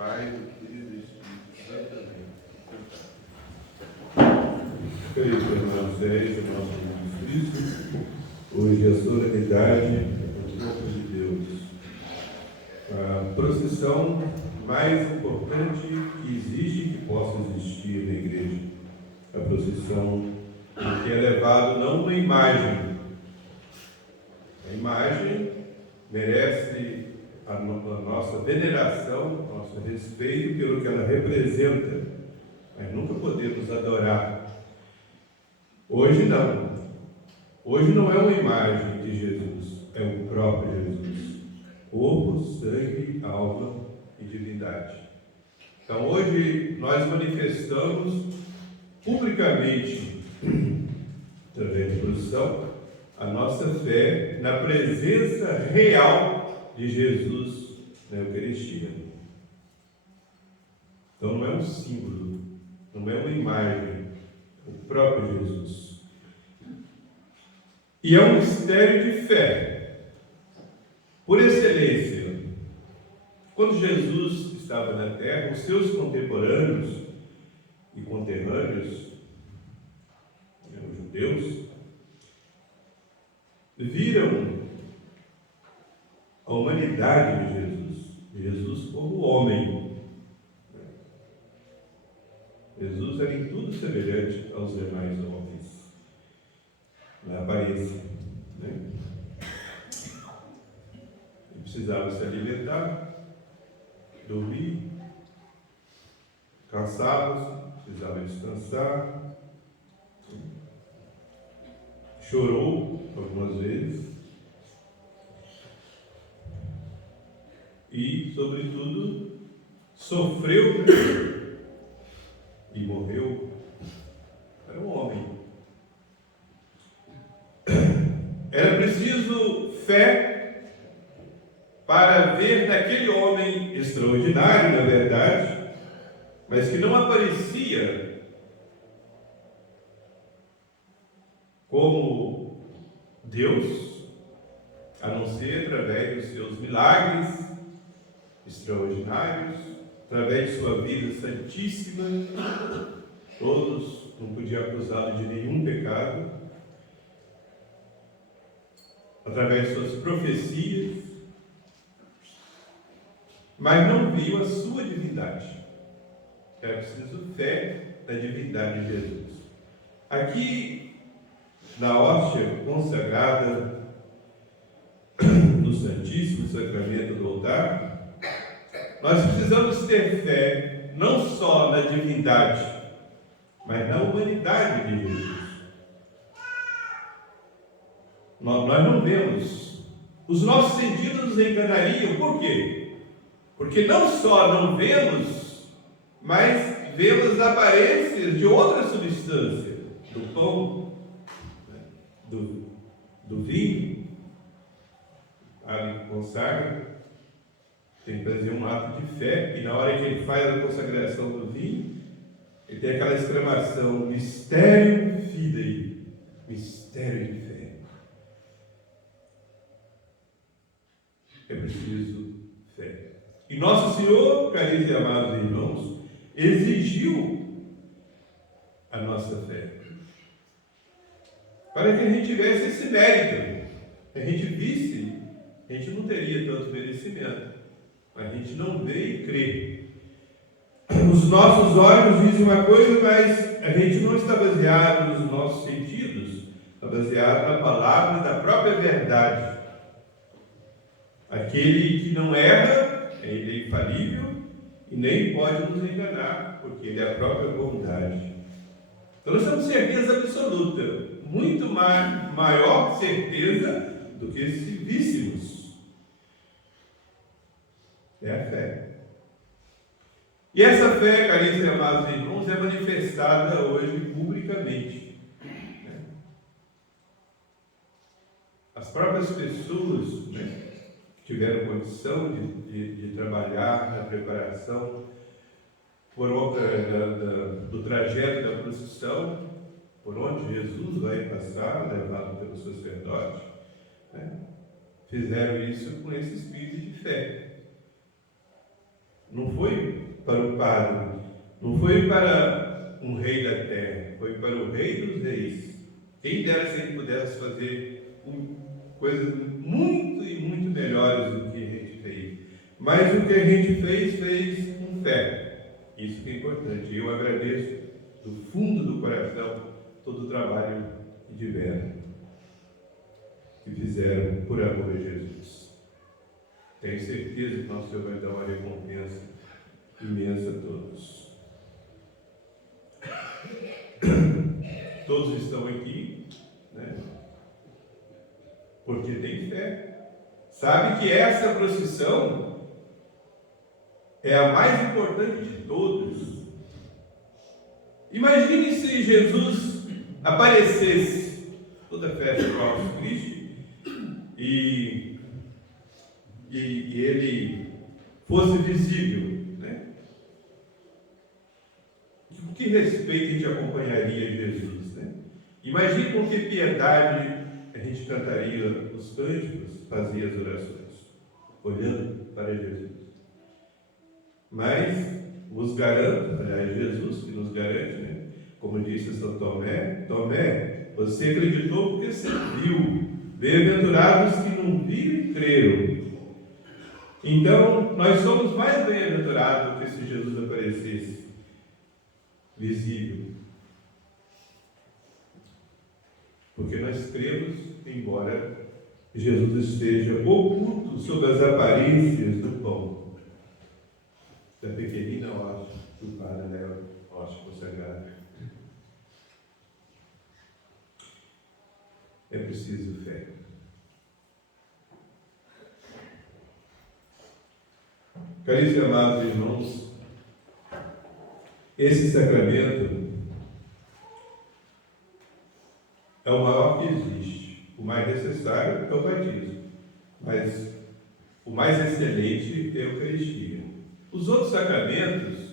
Pai, do Filho e do Espírito Santo. Queridos irmãos, irmãos de Cristo, hoje a solenidade do corpo de Deus. A procissão mais importante que existe e que possa existir na igreja. A procissão que é levado não uma imagem. A imagem merece a nossa veneração, nosso respeito pelo que ela representa, mas nunca podemos adorar. Hoje não. Hoje não é uma imagem de Jesus, é o próprio Jesus. Corpo, sangue, alma e divindade. Então hoje nós manifestamos publicamente, através de procissão, a nossa fé na presença real de Jesus na Eucaristia. Então não é um símbolo, não é uma imagem, o próprio Jesus. E é um mistério de fé, por excelência. Quando Jesus estava na terra, os seus contemporâneos e conterrâneos, os judeus, viram a humanidade de Jesus como homem. Jesus era em tudo semelhante aos demais homens, na aparência, né? Ele precisava se alimentar, dormir, cansava-se, precisava descansar, chorou algumas vezes e, sobretudo, sofreu e morreu. Era um homem. Era preciso fé para ver naquele homem extraordinário, na verdade, mas que não aparecia como Deus, a não ser através dos seus milagres extraordinários, através de sua vida santíssima. Todos não podiam acusá-lo de nenhum pecado, através de suas profecias, mas não viu a sua divindade. Era preciso fé na divindade de Jesus. Aqui, na hóstia consagrada no Santíssimo Sacramento do altar, nós precisamos ter fé não só na divindade, mas na humanidade de Jesus. Nós não vemos. Os nossos sentidos nos enganariam. Por quê? Porque não só não vemos, mas vemos aparências de outra substância, do pão, do vinho. Ali consagra, tem que fazer um ato de fé, e na hora que ele faz a consagração do vinho, ele tem aquela exclamação: mistério fidei, mistério de fé. É preciso fé. E Nosso Senhor, caríssimos e amados irmãos, exigiu a nossa fé, para que a gente tivesse esse mérito. A gente visse, a gente não teria tanto merecimento, mas a gente não vê e crê. Os nossos olhos dizem uma coisa, mas a gente não está baseado nos nossos sentidos, está baseado na palavra da própria verdade. Aquele que não erra, ele é infalível e nem pode nos enganar, porque ele é a própria bondade. Então nós temos certeza absoluta, muito maior certeza do que se víssemos. É a fé. E essa fé, caríssimos e amados irmãos, é manifestada hoje publicamente. As próprias pessoas, que tiveram condição de trabalhar na preparação do trajeto da procissão, por onde Jesus vai passar, levado pelo sacerdote, fizeram isso com esse espírito de fé. não foi para o padre, não foi para um rei da terra, foi para o rei dos reis. Quem dera se ele pudesse fazer coisas muito e muito melhores do que a gente fez. Mas o que a gente fez com fé. Isso que é importante. Eu agradeço do fundo do coração todo o trabalho que tiveram, que fizeram por amor a Jesus. Tenho certeza que nosso Senhor vai dar uma recompensa imensa a todos. Todos estão aqui, né? Porque tem fé. Sabe que essa procissão é a mais importante de todos. Imagine se Jesus aparecesse toda a festa do Corpus Christi e ele fosse visível, né? Com que respeito a gente acompanharia Jesus, né? Imagine com que piedade a gente cantaria os cânticos, fazia as orações, olhando para Jesus. Mas vos garanto, aliás, Jesus que nos garante, né? Como disse São Tomé, Tomé, você acreditou porque você viu. Bem-aventurados que não viram e creram. Então, nós somos mais bem-aventurados do que se Jesus aparecesse visível. Porque nós cremos, embora Jesus esteja oculto sob as aparências do pão, da pequenina hóstia, do Padre Léo, hóstia consagrada. É preciso fé. Caríssimos amados irmãos, esse sacramento é o maior que existe. O mais necessário é o batismo, mas o mais excelente é a Eucaristia. Os outros sacramentos,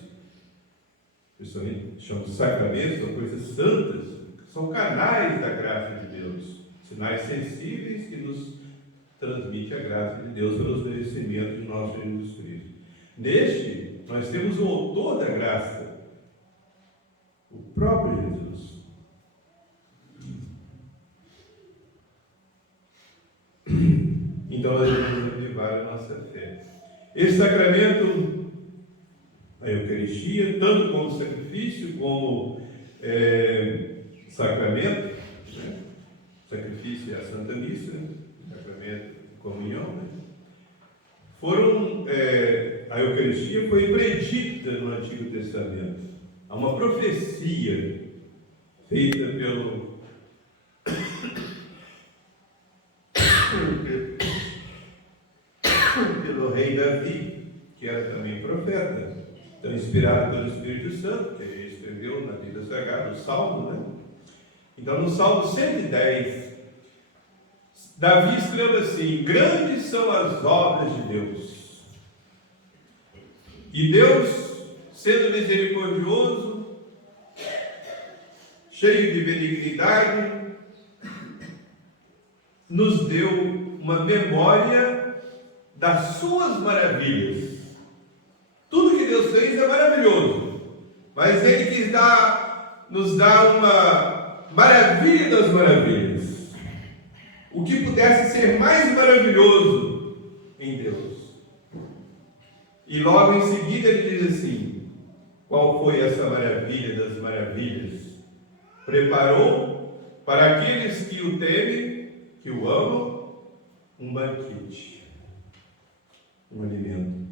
principalmente chamamos de sacramentos, são coisas santas, são canais da graça de Deus, sinais sensíveis que nos transmitem a graça de Deus pelos merecimentos de nosso Jesus Cristo. Neste, nós temos o autor da graça, o próprio Jesus. Então nós devemos avivar a nossa fé. Esse sacramento, a Eucaristia, tanto como sacrifício, como sacramento, né? Sacrifício é a Santa Missa, sacramento de comunhão, né? A Eucaristia foi predita no Antigo Testamento. Há uma profecia feita pelo rei Davi, que era também profeta, então inspirado pelo Espírito Santo, que ele escreveu na Bíblia Sagrada, o Salmo, né? Então no Salmo 110, Davi escreve assim: grandes são as obras de Deus. E Deus, sendo misericordioso, cheio de benignidade, nos deu uma memória das suas maravilhas. Tudo que Deus fez é maravilhoso, mas Ele quis nos dar uma maravilha das maravilhas. O que pudesse ser mais maravilhoso em Deus. E logo em seguida ele diz assim: qual foi essa maravilha das maravilhas? Preparou para aqueles que o temem, que o amam, um banquete, um alimento.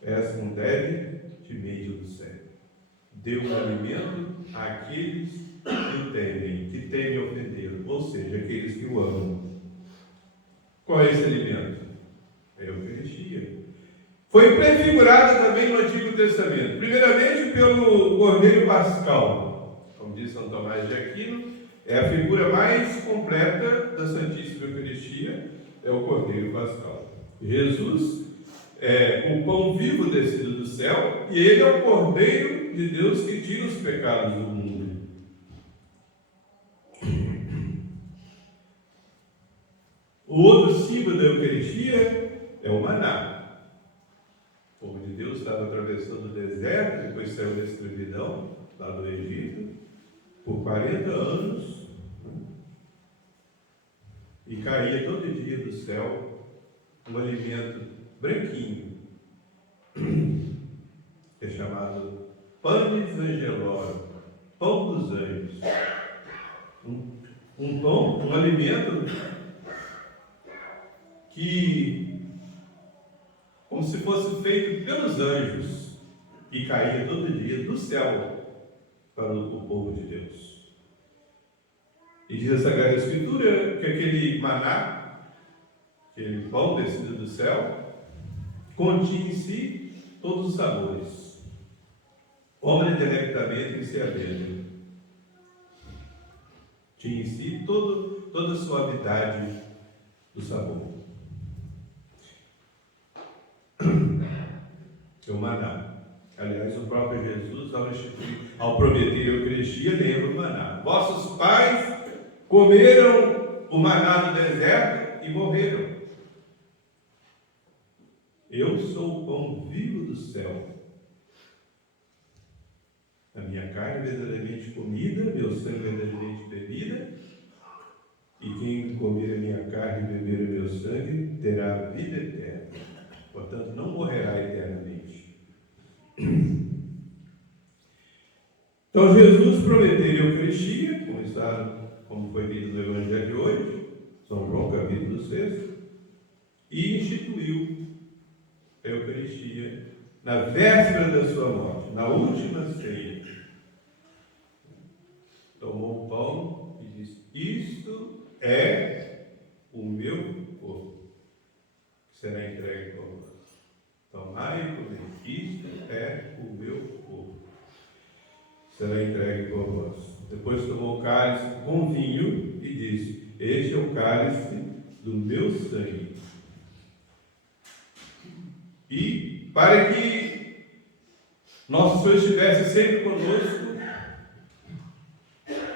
És um deve de meio do céu. Deu um alimento àqueles que temem ofendê-lo, ou seja, aqueles que o amam. Qual é esse alimento? É a Eucaristia. Foi prefigurada também no Antigo Testamento, primeiramente pelo Cordeiro Pascal. Como diz São Tomás de Aquino, é a figura mais completa da Santíssima Eucaristia, é o Cordeiro Pascal. Jesus é o pão vivo descido do céu, e ele é o Cordeiro de Deus que tira os pecados do mundo. O O outro símbolo da Eucaristia é o maná. O povo de Deus estava atravessando o deserto, depois saiu da escravidão, lá do Egito, por 40 anos, e caía todo dia do céu um alimento branquinho, que é chamado panis angelorum, pão dos anjos. Um pão, um alimento que, como se fosse feito pelos anjos, e caía todo dia do céu para o povo de Deus. E diz a Sagrada Escritura que aquele maná, aquele pão descido do céu, continha em si todos os sabores. Omne delectamento se havendo. Tinha em si toda a suavidade do sabor. É o maná. Aliás, o próprio Jesus, ao prometer a Eucaristia, lembra o maná. Vossos pais comeram o maná no deserto e morreram. Eu sou o pão vivo do céu. A minha carne é verdadeiramente comida, meu sangue é verdadeiramente bebida, e quem comer a minha carne e beber o meu sangue terá a vida eterna. Portanto, não morrerá eternamente. Então, Jesus prometeu a Eucaristia, como foi lido no Evangelho de hoje, São João, capítulo 6, e instituiu a Eucaristia na véspera da sua morte, na última ceia. Tomou o pão e disse: isto é o meu corpo, que será entregue por vós. Tomai e comei, isto é o meu corpo, será entregue por vós. Depois tomou o cálice com vinho e disse: este é o cálice do meu sangue. E para que nosso Senhor estivesse sempre conosco,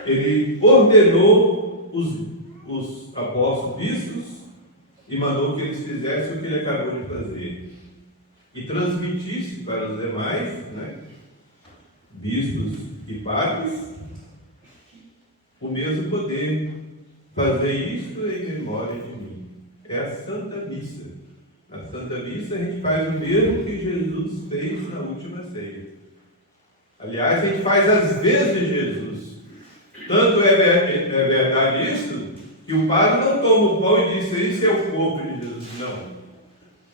Ele ordenou os apóstolos bispos e mandou que eles fizessem o que ele acabou de fazer. E transmitisse para os demais, bispos e padres, o mesmo poder. Fazer isto em memória de mim. É a Santa Missa. Na Santa Missa a gente faz o mesmo que Jesus fez na última ceia. Aliás, a gente faz as vezes de Jesus. Tanto é verdade isso, que o padre não toma o pão e diz: isso é o corpo de Jesus. Não.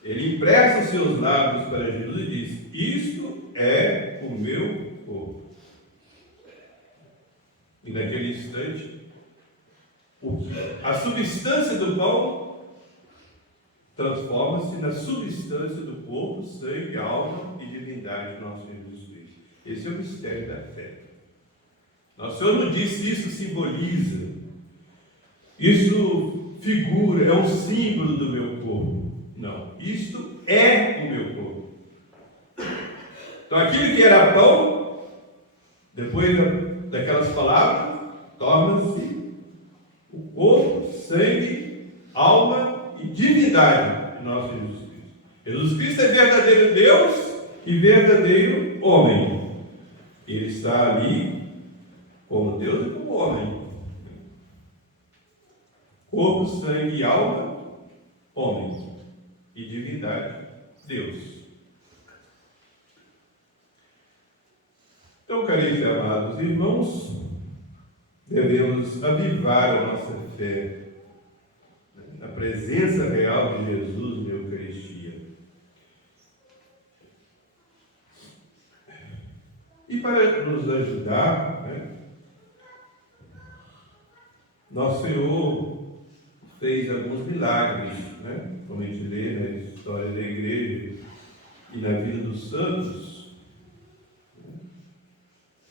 Ele empresta os seus lábios para Jesus e diz: isto é o meu corpo. E naquele instante, a substância do pão transforma-se na substância do corpo, sangue, alma e divindade de nosso Jesus Cristo. Esse é o mistério da fé. Nosso Senhor não disse: isso simboliza, isso figura, é um símbolo do meu corpo. Não, isto é o meu corpo. Então aquilo que era pão, depois daquelas palavras, torna-se o corpo, sangue, alma e divindade de nosso Jesus Cristo. Jesus Cristo é verdadeiro Deus e verdadeiro homem. Ele está ali como Deus e como homem. Corpo, sangue e alma, homem. E divindade, Deus. Então, caríssimos e amados irmãos, devemos avivar a nossa fé na presença real de Jesus na Eucaristia. E para nos ajudar, nosso Senhor fez alguns milagres, como a gente lê na história da igreja e na vida dos santos.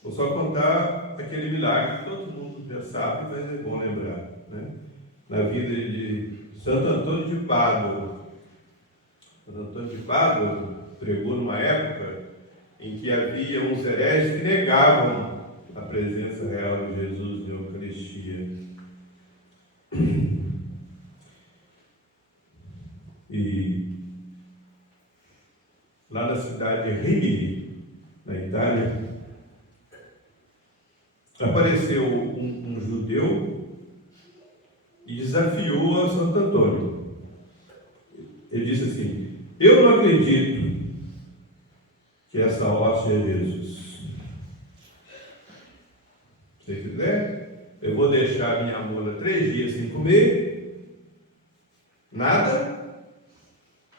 Vou só contar aquele milagre que todo mundo já sabe, mas é bom lembrar. Na vida de Santo Antônio de Pádua. Santo Antônio de Pádua pregou numa época em que havia uns hereges que negavam a presença real de Jesus na Eucaristia. cidade de Rimini, na Itália, apareceu um judeu e desafiou a Santo Antônio. Ele disse assim: eu não acredito que essa hóstia é Jesus. Se quiser, eu vou deixar minha mula 3 dias sem comer nada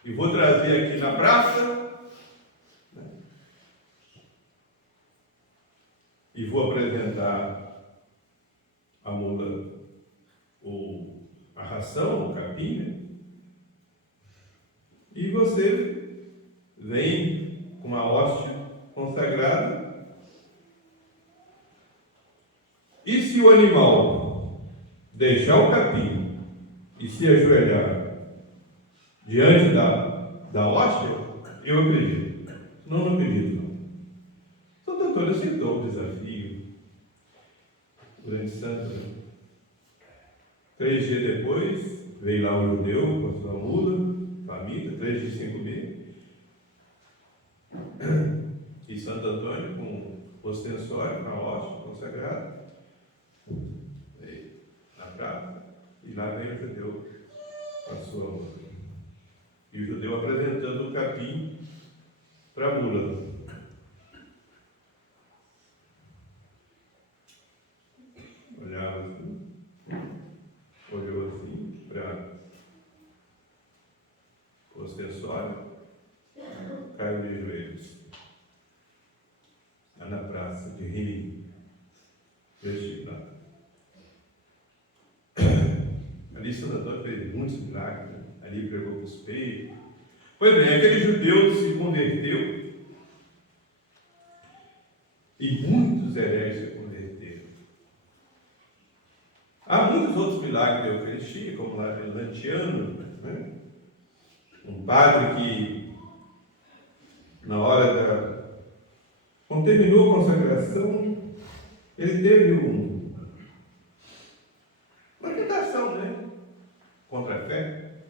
e vou trazer aqui na praça e vou apresentar a mula, a ração, o capim, né? E você vem com uma hóstia consagrada. E se o animal deixar o capim e se ajoelhar diante da hóstia, eu acredito. Não acredito, não. Santo Antônio aceitou o desafio. O grande santo, né? 3 dias depois, veio lá um judeu com a sua mula, família, 3 dias sem comer. E Santo Antônio, com o ostensório, na hóstia consagrada, na praça, e lá vem o judeu com a sua mula. E o judeu apresentando o capim para a mula. Olhava assim, olhou assim para o ostensório, caiu de joelhos. Lá na praça de Rimini, lá. Ali Santo Antônio fez muitos milagres, né? Ali pregou com os peitos. Pois bem, aquele judeu se converteu e muitos hereges se converteram. Há muitos outros milagres da Eucaristia, como lá em Lanciano, né? Um padre que, na hora quando terminou a consagração, ele teve uma tentação, né? Contra a fé.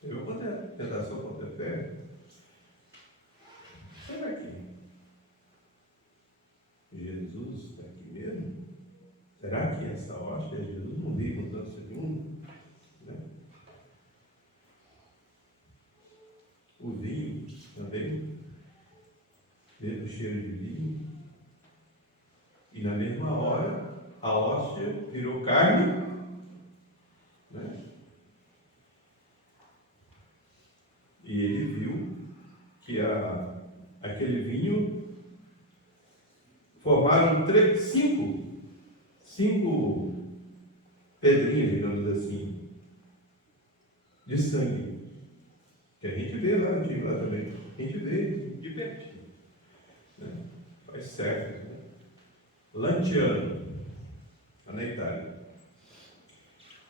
Teve uma tentação contra a fé. Será que Jesus está aqui mesmo? Será que essa hóstia é Jesus? Não vi mudança nenhuma, né? O vinho também, teve o cheiro de vinho, e na mesma hora a hóstia virou carne, né? E ele viu que aquele vinho formaram 5 pedrinhas, digamos assim, de sangue, que a gente vê lá também, a gente vê de pertinho, né? Faz certo, né? Lanciano, lá na Itália.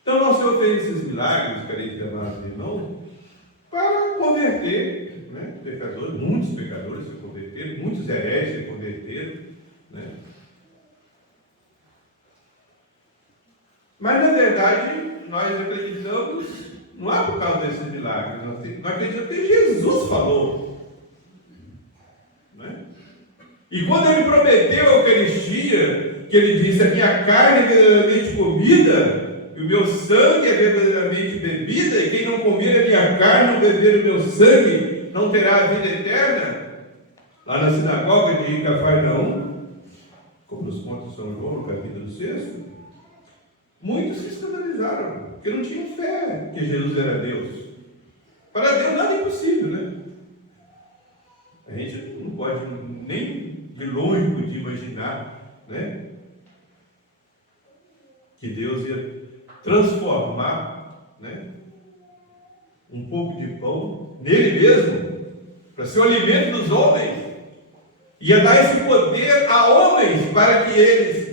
Então, nosso Senhor fez esses milagres, queridos amados irmãos, para converter, né, pecadores. Muitos pecadores se converteram, muitos hereges se converteram, né? Mas, na verdade, nós acreditamos, não é por causa desses milagres, nós acreditamos que Jesus falou, né? E quando ele prometeu a Eucaristia, que ele disse: a minha carne é verdadeiramente comida, e o meu sangue é verdadeiramente bebida, e quem não comer a minha carne, não beber o meu sangue, não terá a vida eterna. Lá na sinagoga de Cafarnaum, como nos conta São João, no capítulo 6, muitos se escandalizaram, porque não tinham fé que Jesus era Deus. Para Deus nada é impossível, né? A gente não pode nem de longe podia imaginar, né, que Deus ia transformar, né, um pouco de pão nele mesmo, para ser o alimento dos homens, ia dar esse poder a homens para que eles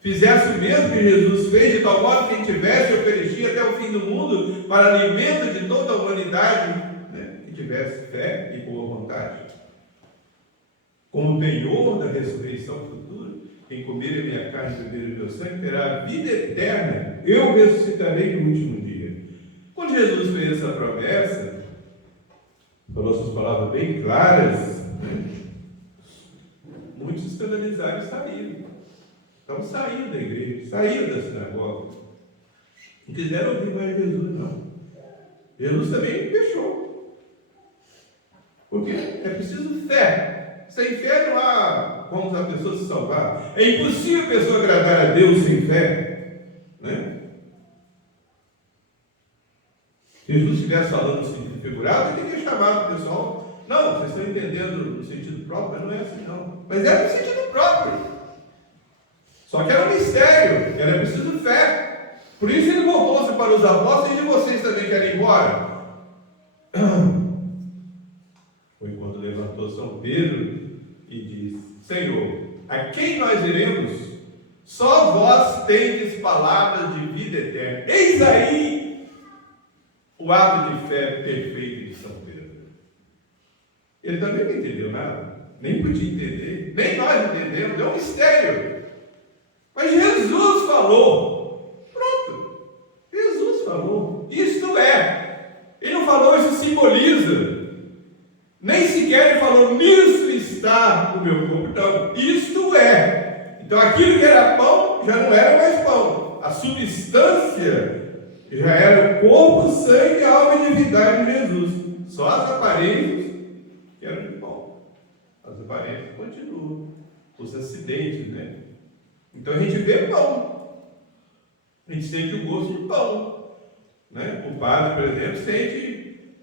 fizessem o mesmo que Jesus fez, de tal modo que quem tivesse a Eucaristia até o fim do mundo, para alimento de toda a humanidade, né, que tivesse fé e boa vontade. Como penhor da ressurreição futura, quem comer a minha carne e beber o meu sangue terá a vida eterna, eu ressuscitarei no último dia. Quando Jesus fez essa promessa, falou essas palavras bem claras, né? Muitos escandalizaram e saíram. Então saíram da igreja, saíram da sinagoga. Não quiseram ouvir mais Jesus, não. Jesus também fechou. Porque é preciso fé. Sem fé não há como a pessoa se salvar. É impossível a pessoa agradar a Deus sem fé, né? Se Jesus estivesse falando no sentido figurado, ele teria chamado o pessoal. Não, vocês estão entendendo no sentido próprio, mas não é assim não. Mas era no sentido próprio. Só que era um mistério, era preciso fé. Por isso ele voltou-se para os apóstolos e vocês também querem ir embora. Foi quando levantou São Pedro e disse: Senhor, a quem nós iremos? Só vós tendes palavras de vida eterna. Eis aí o ato de fé perfeito de São Pedro. Ele também não entendeu nada, nem podia entender, nem nós entendemos, é um mistério. Mas Jesus falou, pronto, Jesus falou, isto é. Ele não falou, isso simboliza, nem sequer ele falou, nisso está o meu corpo, não, isto é. Então aquilo que era pão, já não era mais pão, a substância já era o corpo, sangue, alma e divindade de Jesus. Só as aparências que eram de pão. As aparências continuam. Os acidentes, né? Então a gente vê pão. A gente sente o gosto de pão. Né? O padre, por exemplo, sente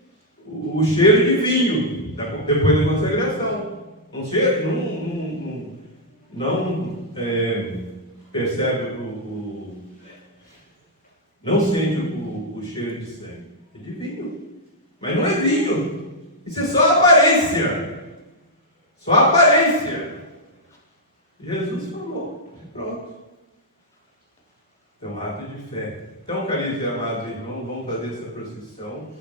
o cheiro de vinho depois da consagração. Não percebe não sente o cheiro de sangue. É de vinho. Mas não é vinho. Isso é só aparência. Só aparência. Jesus falou. Pronto. Então, ato de fé. Então, caríssimos e amados irmãos, vamos fazer essa procissão,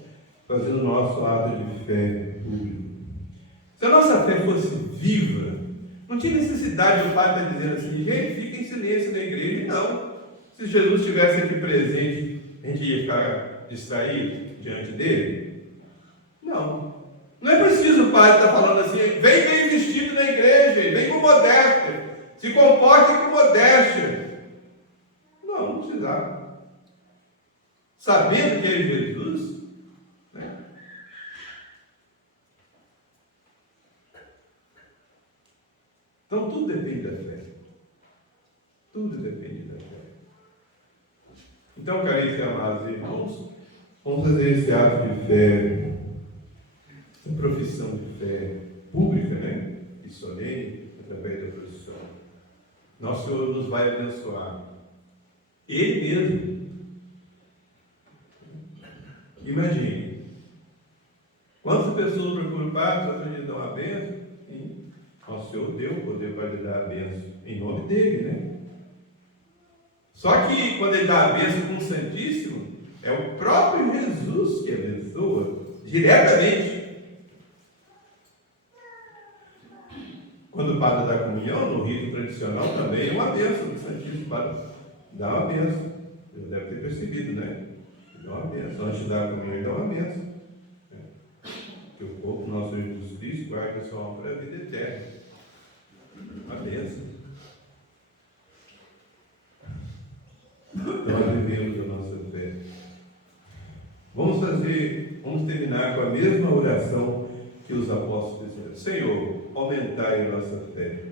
fazendo o nosso ato de fé público. Se a nossa fé fosse viva, não tinha necessidade do Padre estar dizendo assim, gente, fica em silêncio na igreja. Não. Se Jesus estivesse aqui presente, a gente ia ficar distraído diante dele? Não. Não é preciso o padre estar falando assim, vem bem vestido na igreja, vem com modéstia, se comporte com modéstia. Não precisava. Sabendo que é Jesus, né? Então tudo depende da fé. Tudo depende da fé. Então, caríssimos e amados irmãos, vamos fazer esse ato de fé, essa profissão de fé pública, né? E solene, através da procissão. Nosso Senhor nos vai abençoar. Ele mesmo. Imagine. Quantas pessoas procuram o Padre só para lhe dar uma bênção? E nosso Senhor deu o poder para lhe dar a bênção em nome dele, né? Só que quando ele dá a bênção com o Santíssimo, é o próprio Jesus que abençoa diretamente. Quando o padre dá comunhão, no rito tradicional também é uma bênção do Santíssimo. O padre dá uma bênção. Ele deve ter percebido, né? Ele dá uma bênção. Antes de dar a comunhão, ele dá uma bênção. Que o corpo nosso Jesus Cristo guarda a sua alma para a vida eterna. Uma bênção. Nós vivemos a nossa fé. Vamos terminar com a mesma oração que os apóstolos fizeram. Senhor, aumentai a nossa fé.